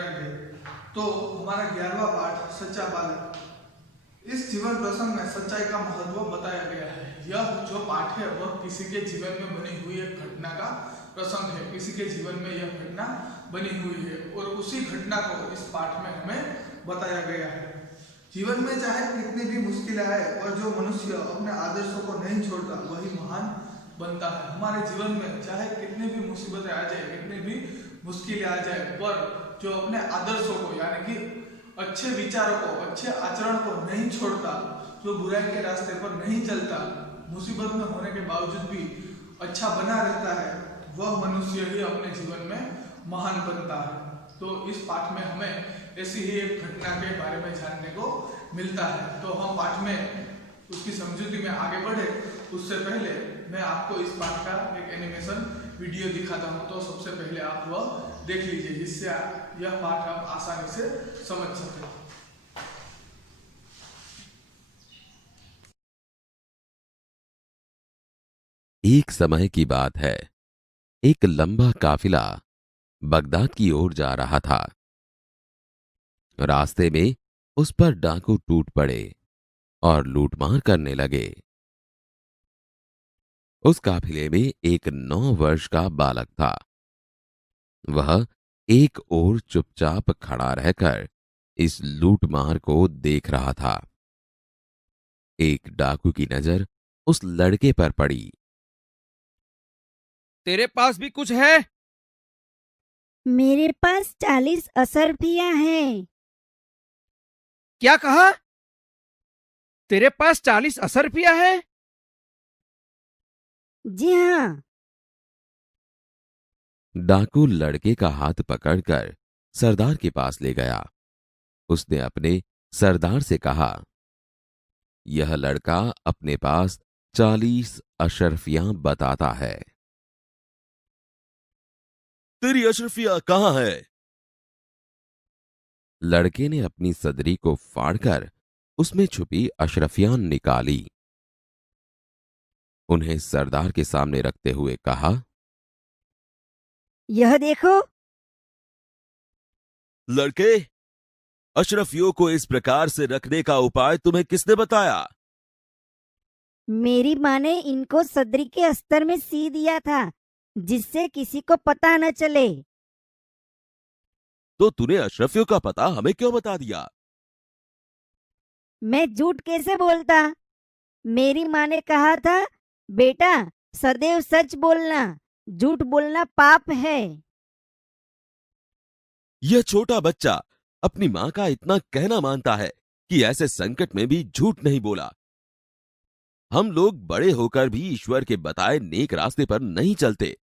करेंगे। तो हमारा 11वां पाठ सच्चा बालक। इस जीवन प्रसंग में सच्चाई का महत्व बताया गया है। यह जो पाठ है वह किसी के जीवन में बनी हुई एक घटना का प्रसंग है। किसी के जीवन में यह घटना बनी हुई है और उसी घटना को इस पाठ में हमें बताया गया है। जीवन में चाहे कितनी भी मुश्किलें आए और जो मनुष्य अपने आदर्शों को नहीं छोड़ता वही महान बनता है। हमारे जीवन में चाहे कितनी भी मुसीबतें आ जाए, कितनी भी मुश्किलें आ जाए, पर जो अपने आदर्शों को यानी कि अच्छे विचारों को, अच्छे आचरण को नहीं छोड़ता, जो बुराई के रास्ते पर नहीं चलता, मुसीबत में होने के बावजूद भी अच्छा बना रहता है, वह मनुष्य ही अपने जीवन में महान बनता है। तो इस पाठ में हमें ऐसी ही एक घटना के बारे में जानने को मिलता है। तो हम पाठ में उसकी समझूती में आगे बढ़े उससे पहले मैं आपको इस पाठ का एक एनिमेशन वीडियो दिखाता हूँ। तो सबसे पहले आप वह देख लीजिए जिससे यह पाठ आप आसानी से समझ सकें। एक समय की बात है। एक लंबा काफिला बगदाद की ओर जा रहा था। रास्ते में उस पर डाकू टूट पड़े और लूटमार करने लगे। उस काफिले में एक 9 वर्ष का बालक था। वह एक ओर चुपचाप खड़ा रहकर इस लूटमार को देख रहा था। एक डाकू की नजर उस लड़के पर पड़ी। तेरे पास भी कुछ है? मेरे पास 40 असरफियां हैं। क्या कहा? तेरे पास 40 असरफियां है? जी हाँ। डाकू लड़के का हाथ पकड़कर सरदार के पास ले गया। उसने अपने सरदार से कहा, यह लड़का अपने पास 40 अशरफियां बताता है। तेरी अशरफिया कहां है? लड़के ने अपनी सदरी को फाड़कर उसमें छुपी अशरफियां निकाली। उन्हें सरदार के सामने रखते हुए कहा, यह देखो। लड़के, अशरफियों को इस प्रकार से रखने का उपाय तुम्हें किसने बताया? मेरी माँ ने इनको सदरी के अस्तर में सी दिया था जिससे किसी को पता न चले। तो तूने अशरफियों का पता हमें क्यों बता दिया? मैं झूठ कैसे बोलता? मेरी माँ ने कहा था, बेटा सदैव सच बोलना, झूठ बोलना पाप है। यह छोटा बच्चा अपनी मां का इतना कहना मानता है कि ऐसे संकट में भी झूठ नहीं बोला। हम लोग बड़े होकर भी ईश्वर के बताए नेक रास्ते पर नहीं चलते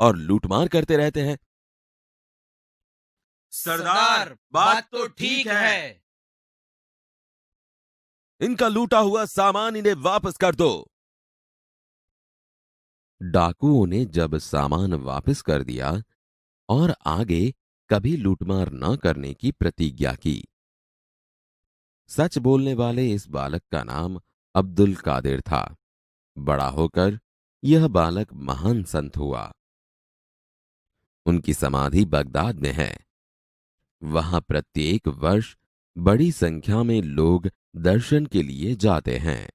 और लूटमार करते रहते हैं। सरदार, बात तो ठीक है। इनका लूटा हुआ सामान इन्हें वापस कर दो। डाकुओं ने जब सामान वापस कर दिया और आगे कभी लूटमार न करने की प्रतिज्ञा की। सच बोलने वाले इस बालक का नाम अब्दुल कादिर था। बड़ा होकर यह बालक महान संत हुआ। उनकी समाधि बगदाद में है। वहां प्रत्येक वर्ष बड़ी संख्या में लोग दर्शन के लिए जाते हैं।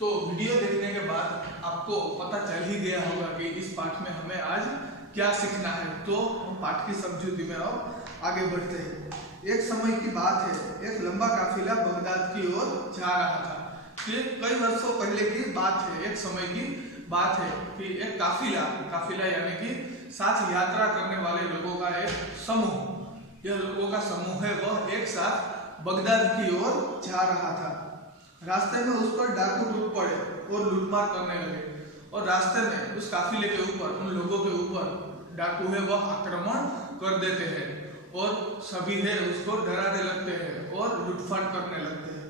तो वीडियो देखने के बाद आपको पता चल ही गया होगा कि इस पाठ में हमें आज क्या सीखना है। तो हम पाठ की समझूती में अब आगे बढ़ते हैं। एक समय की बात है, एक लंबा काफिला बगदाद की ओर जा रहा था। ये कई वर्षों पहले की बात है। एक समय की बात है कि एक काफिला यानी कि साथ यात्रा करने वाले लोगों का एक समूह, यह लोगों का समूह है, वह एक साथ बगदाद की ओर जा रहा था। रास्ते में उस पर डाकू टूट पड़े और लूटमार करने लगे और रास्ते में उस काफिले के ऊपर, उन लोगों के ऊपर डाकू है वह आक्रमण कर देते हैं और सभी है उसको डराने लगते हैं और लूटपाट करने लगते हैं।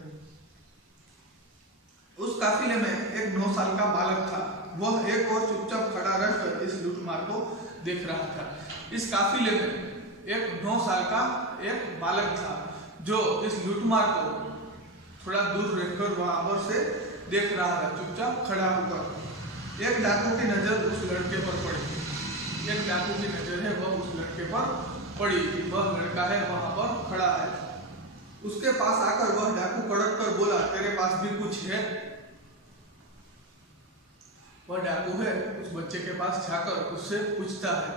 उस काफिले में एक 9 साल का बालक था। वह एक और चुपचाप खड़ा रहकर इस लूटमार को देख रहा था। इस काफिले में एक 9 साल का एक बालक था जो इस लूटमार को थोड़ा दूर रहकर वहां से देख रहा था, चुपचाप खड़ा होकर। एक डाकू की नजर उस लड़के पर पड़ी। एक डाकू की नजर है वह उस लड़के पर पड़ी। वह लड़का है वहां पर खड़ा है। उसके पास आकर वह डाकू कड़क कर बोला, तेरे पास भी कुछ है? वह डाकू है उस बच्चे के पास जाकर उससे पूछता है,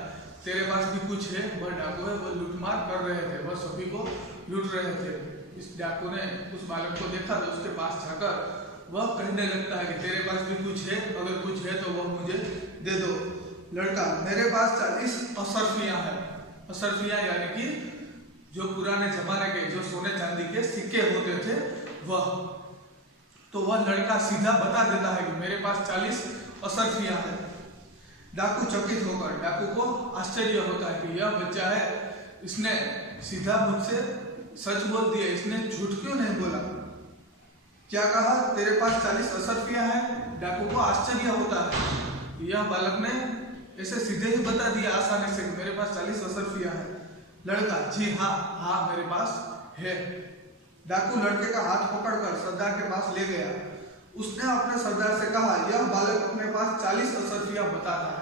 तेरे पास भी कुछ है? वह डाकू है वह लूटमार कर रहे थे, वह सभी को लूट रहे थे। इस डाकू ने उस बालक को देखा तो उसके पास जाकर वह कहने लगता है कि तेरे पास भी कुछ है? अगर कुछ है तो वह मुझे दे दो। लड़का, मेरे पास 40 असरफियां हैं। असरफियां यानी कि जो पुराने जमाने के जो सोने चांदी के सिक्के होते थे वह। तो वह लड़का सीधा बता देता है कि मेरे पास 40 असरफियां हैं। डाकू चकित होकर, डाकू को आश्चर्य होता है कि यह बच्चा है, इसने सीधा मुझसे सच बोल दिया, इसने झूठ क्यों नहीं बोला? क्या कहा? तेरे पास 40 असरफियां हैं। डाकू को आश्चर्य होता है, यह बालक ने ऐसे सीधे ही बता दिया आसानी से कि मेरे पास 40 असरफियां हैं। लड़का, जी हाँ मेरे पास है। डाकू लड़के का हाथ पकड़कर सरदार के पास ले गया। उसने अपने सरदार से कहा, यह बालक अपने पास 40 असरफियां बताता है।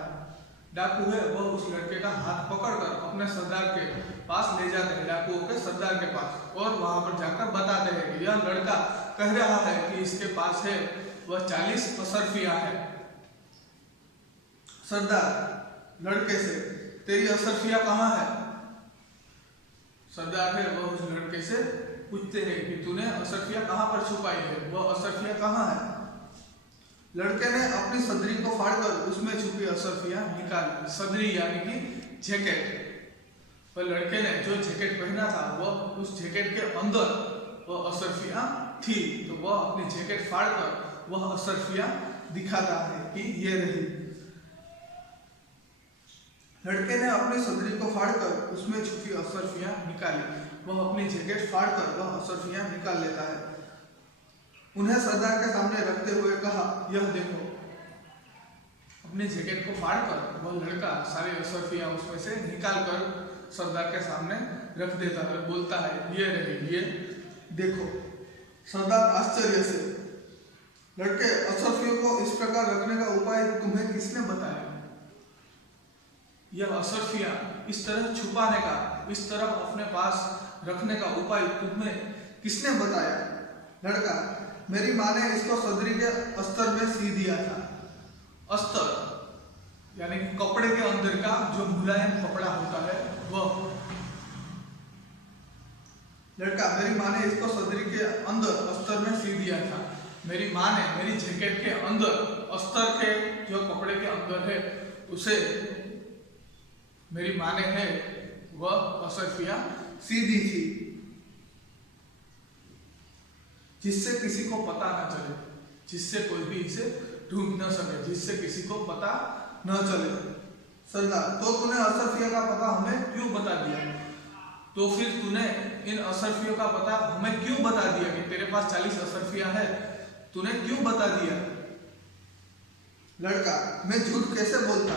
डाकू है वह उस लड़के का हाथ पकड़कर अपने सरदार के पास ले जाते हैं, डाकुओं के सरदार के पास, और वहां पर जाकर बताते हैं कि यह लड़का कह रहा है कि इसके पास है वह 40 असरफियां है। सरदार लड़के से, तेरी असरफियां कहाँ है? सरदार है वह उस लड़के से पूछते हैं कि तूने असरफियां कहाँ पर छुपाई है? वह असरफियां कहाँ है? लड़के ने अपनी सदरी को फाड़कर उसमें छुपी असरफियां निकाली। सदरी यानी कि जैकेट। पर लड़के ने जो जैकेट पहना था वह उस जैकेट के अंदर वह असरफियां थी। तो वह अपनी जैकेट फाड़कर वह असरफियां दिखाता है कि ये रही। लड़के ने अपनी सदरी को फाड़कर उसमें छुपी असरफियां निकाली। वह अपनी जैकेट फाड़कर वह असरफियां निकाल लेता है। उन्हें सरदार के सामने रखते हुए कहा, यह देखो। अपनी जैकेट को फाड़कर वह लड़का सारी असरफियां उसमें से निकालकर सरदार के सामने रख देता है, बोलता है, ये रही, ये देखो। सरदार आश्चर्य से, लड़के, असरफियों को इस प्रकार रखने का उपाय तुम्हें किसने बताया? यह असरफियां इस तरह छुपाने का, इस तरह अपने पास रखने का उपाय तुम्हें किसने बताया? लड़का, मेरी माँ ने इसको सदरी के अस्तर में सी दिया था। अस्तर यानी कपड़े के अंदर का जो मुलायम कपड़ा होता है वह। लड़का, मेरी माँ ने इसको सदरी के अंदर अस्तर में सी दिया था। मेरी माँ ने मेरी जैकेट के अंदर अस्तर के जो कपड़े के अंदर है उसे मेरी माँ ने है वह असरफियां सी दी थी, जिससे किसी को पता न चले, जिससे कोई भी इसे ढूंढ न सके, जिससे किसी को पता न चले। सरदार, तो तूने असरफिया का पता हमें क्यों बता दिया? तो फिर तूने इन असरफियों का पता हमें क्यों बता दिया कि तेरे पास 40 असरफिया है? तूने क्यों बता दिया? लड़का, मैं झूठ कैसे बोलता?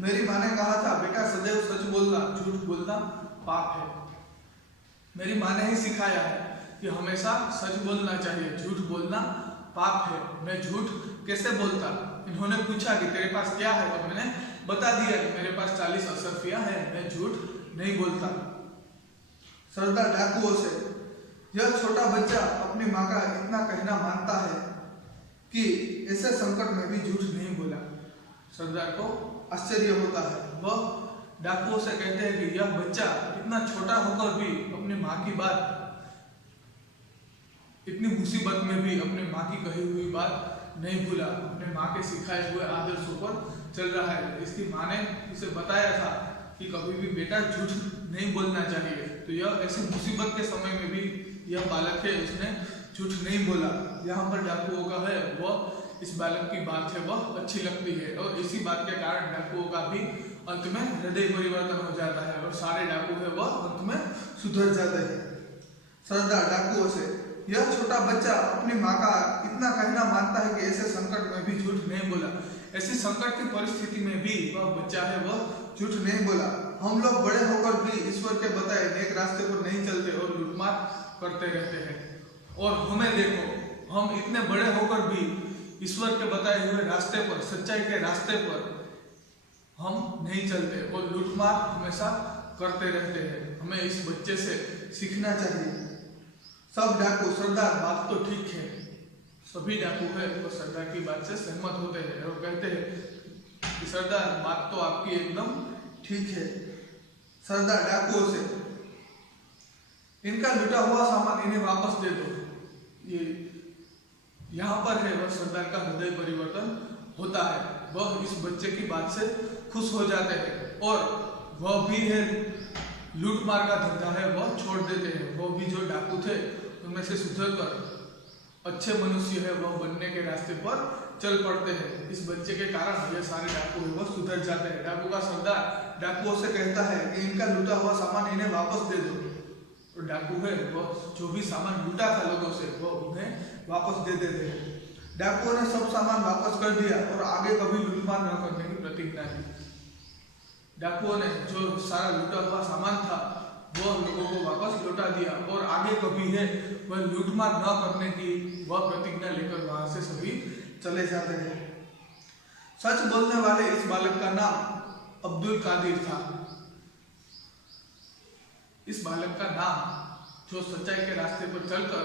मेरी माँ ने कहा था, बेटा सदैव सच बोलना, झूठ बोलना पाप है। मेरी माँ ने ही सिखाया है कि हमेशा सच बोलना चाहिए, झूठ बोलना पाप है। मैं झूठ कैसे बोलता? इन्होंने पूछा कि तेरे पास क्या है, तो मैंने बता दिया कि मेरे पास 40 असरफियां हैं, मैं झूठ नहीं बोलता। सरदार डाकुओं से, यह छोटा बच्चा अपनी माँ का इतना कहना मानता है कि ऐसे संकट में भी झूठ नहीं बोला। सरदार को आश्चर्य होता है। वह डाकुओं से कहते हैं कि यह बच्चा इतना छोटा होकर भी अपनी माँ की बात, इतनी मुसीबत में भी अपनी माँ की कही हुई बात नहीं भूला, अपने माँ के सिखाए हुए आदर्शों पर चल रहा है। इसकी माँ ने इसे बताया था कि कभी भी बेटा झूठ नहीं बोलना चाहिए। तो यह ऐसी मुसीबत के समय में भी यह बालक है, उसने झूठ नहीं बोला। यहाँ पर डाकुओं का है वह इस बालक की बात है वह अच्छी लगती है, और इसी बात के कारण डाकुओं का भी अंत में हृदय परिवर्तन हो जाता है और सारे डाकू है वह अंत में सुधर जाते हैं। सरदार डाकुओं से, यह छोटा बच्चा अपनी माँ का इतना कहना मानता है कि ऐसे संकट में भी झूठ नहीं बोला। ऐसी संकट की परिस्थिति में भी वह बच्चा है वह झूठ नहीं बोला। हम लोग बड़े होकर भी ईश्वर के बताए नेक रास्ते पर नहीं चलते और लूटमार करते रहते हैं। और हमें देखो, हम इतने बड़े होकर भी ईश्वर के बताए हुए रास्ते पर, सच्चाई के रास्ते पर हम नहीं चलते और लूटमार हमेशा करते रहते हैं। हमें इस बच्चे से सीखना चाहिए। सब डाकू सरदार बात तो ठीक है, सभी डाकू है तो सरदार की बात से सहमत होते हैं और कहते हैं कि सरदार बात तो आपकी एकदम ठीक है। सरदार डाकुओं से इनका लूटा हुआ सामान इन्हें वापस दे दो। ये यहाँ पर है वह सरदार का हृदय परिवर्तन होता है। वह इस बच्चे की बात से खुश हो जाते हैं और वह भी है लूटमार का धंधा है वह छोड़ देते हैं। वो भी जो डाकू थे उनमें से सुधरकर अच्छे मनुष्य है वह बनने के रास्ते पर चल पड़ते हैं। इस बच्चे के कारण ये सारे डाकू है वह सुधर जाते हैं। डाकू का सरदार डाकुओं से कहता है कि इनका लूटा हुआ सामान इन्हें वापस दे दो। और डाकू है वह जो भी सामान लूटा था लोगों से वह उन्हें वापस दे देते हैं। डाकुओं ने सब सामान वापस कर दिया और आगे कभी लूटमार न करने की प्रतिज्ञा की। डाकुओं ने जो सारा लूटा हुआ सामान था वह लोगों को वापस लौटा दिया और आगे कभी है वह लूटमार न करने की वह प्रतिज्ञा लेकर वहां से सभी चले जाते हैं। सच बोलने वाले इस बालक का नाम अब्दुल कादिर था। इस बालक का नाम जो सच्चाई के रास्ते पर चलकर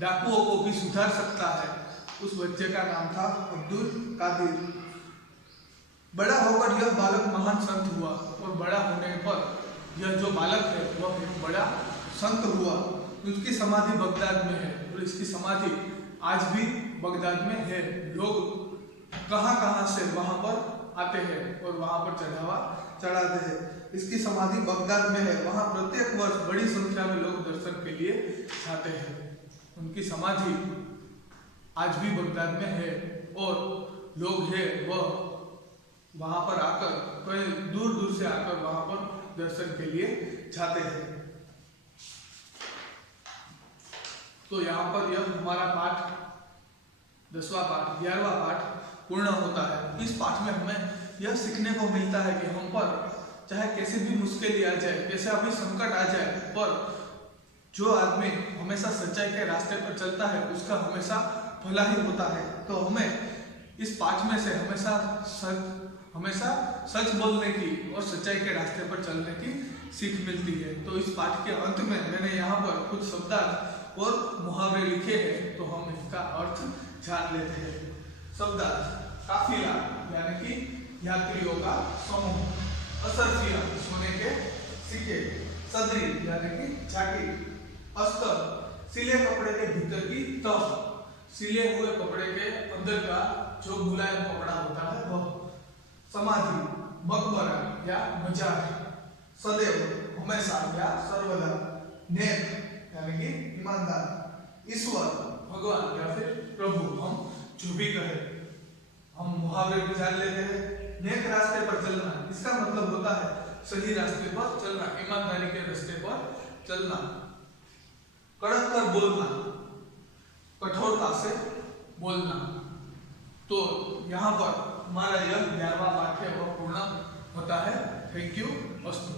डाकुओं को भी सुधार सकता है, उस बच्चे का नाम था अब्दुल कादिर। बड़ा होकर यह बालक महान संत हुआ और बड़ा होने पर यह जो बालक है वह एक बड़ा संत हुआ। उसकी समाधि बगदाद में है और इसकी समाधि आज भी बगदाद में है। लोग कहां से वहां पर आते हैं और वहां पर चढ़ावा चढ़ाते हैं। इसकी समाधि बगदाद में है। वहां प्रत्येक वर्ष बड़ी संख्या में लोग दर्शन के लिए जाते हैं। उनकी समाधि आज भी बगदाद में है और लोग है वह वहां पर आकर कई दूर दूर से आकर वहां पर दर्शन के लिए जाते हैं। तो यहाँ पर यह हमारा पाठ 10वां पाठ 11वां पाठ पूर्ण होता है। इस पाठ में हमें यह सीखने को मिलता है कि हम पर चाहे कैसे भी मुश्किल आ जाए, कैसा भी संकट आ जाए, पर जो आदमी हमेशा सच्चाई के रास्ते पर चलता है उसका हमेशा भला ही होता है। तो हमें इस पाठ में से हमेशा सच बोलने की और सच्चाई के रास्ते पर चलने की सीख मिलती है। तो इस पाठ के अंत में मैंने यहाँ पर कुछ शब्दार्थ और मुहावरे लिखे हैं, तो हम इसका अर्थ जान लेते हैं। शब्दार्थ: काफिला यानी कि यात्रियों का समूह, असरफिया सोने के सिक्के, सदरी यानी कि जाकिर, अस्तर सिले कपड़े के भीतर की तह, सिले हुए कपड़े के अंदर का जो मुलायम कपड़ा होता है वह, समाधि मकबरा या मजार, सदैव हमेशा या सर्वदा, नेक यानी कि ईमानदार, ईश्वर भगवान या फिर प्रभु, हम जो भी कहे। हम मुहावरे में जान लेते हैं। नेक रास्ते पर चलना, इसका मतलब होता है सही रास्ते पर चलना, ईमानदारी के रास्ते पर चलना। कड़क कर बोलना, कठोरता से बोलना। तो यहाँ पर हमारा यह 11वां पाठ है वह पूर्ण होता है। Thank you. अस्तु।